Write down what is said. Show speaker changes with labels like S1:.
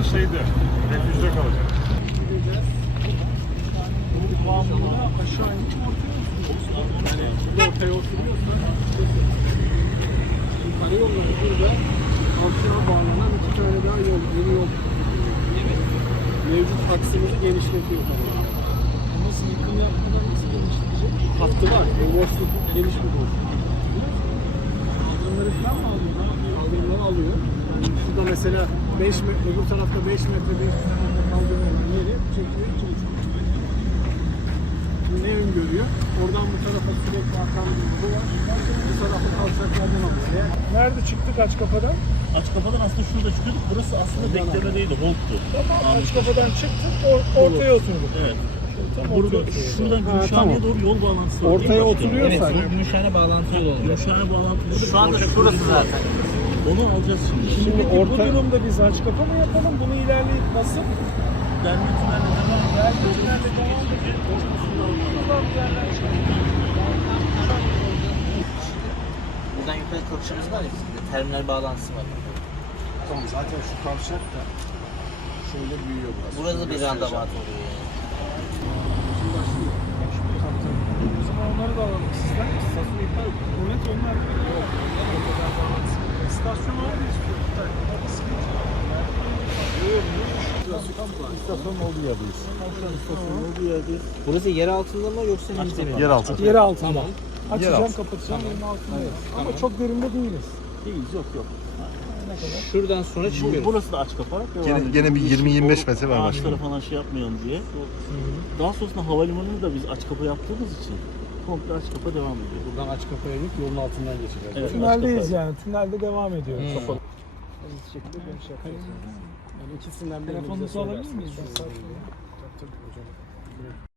S1: şeyde, refüjde kalacak. Bu bağımlılığı aşağı inip yani ortaya oturuyorsan kale yolları burada altına bağlanan 2 tane daha yol, yeni yol. Mevcut haksımızı genişletiyor. Nasıl yıkım yapmadan nasıl genişletecek? Hattı var. Boşluk, geniş bir boşluk. Kaldırımları falan mı alıyor? Kaldırımları alıyor. Yani şurada mesela 5 metre, öbür tarafta 5 metre, 5 metre kaldırımların yeri çekiyor 2,5 metre. Şimdi ne öngörüyor? Oradan bu tarafa sürekli akan bir yolu var. Bu tarafı kavşaklardan alıyor. Nerede çıktı kaç kafadan?
S2: Aç kafadan aslında şurada çıkıyorduk. Burası aslında beklemedeydi, hold'tu.
S1: Tamam, aç kafadan çıktık, ortaya oturduk.
S2: Evet.
S1: Tam
S2: Burada
S1: ortaya
S2: şuradan Gümüşhane'ye doğru yol bağlantısı var.
S1: Ortaya oturuyorsan.
S3: Evet, Gümüşhane bağlantı yolu oldu.
S2: Gümüşhane bağlantısı.
S3: Şu anda şurası zaten.
S2: Onu alacağız şimdi.
S1: Şimdi bu durumda biz aç kafa mı yapalım? Bunu ilerleyip basıp
S2: Derbi tünelde devam edelim.
S3: Buradan yukarı kalkışımız var ya, terminal bağlantısı var.
S1: Tamam, zaten şu kavşak da şöyle büyüyor biraz.
S3: Burası bir randevat oluyor yani.
S1: O zaman onları da alalım sizden. İstasyon iptal. Net onlar. İstasyon orada istiyor. İstasyonun olduğu yerdeyiz. İstasyonun olduğu yerdeyiz.
S3: Burası yer altında mı yoksa denizde mi?
S4: Yer altı.
S1: Yer altında.
S3: Tamam.
S1: Açacağım, kapatacağım. Yerin altındayız. Ama çok derinde değiliz.
S2: Değiliz, yok.
S3: Şuradan sonra çıkıyoruz.
S2: Burası da aç kaparak devam ediyor.
S4: Gene bir 20-25 metre var
S2: Ağaçlara
S4: başkanım.
S2: falan şey yapmayalım diye. Daha sonrasında havalimanını da biz aç kapa yaptığımız için komple aç kapa devam ediyor.
S1: Buradan aç kapıya gidip yolun altından geçeceğiz.
S2: Evet,
S1: Tüneldeyiz
S2: aç
S1: yani. Tünelde devam ediyoruz.
S3: Hmm.
S1: Şekilde dönüş yapacağız. Yani ikisinden birini.
S5: Telefonunuzu alabilir miyiz?
S1: Tabii hocam.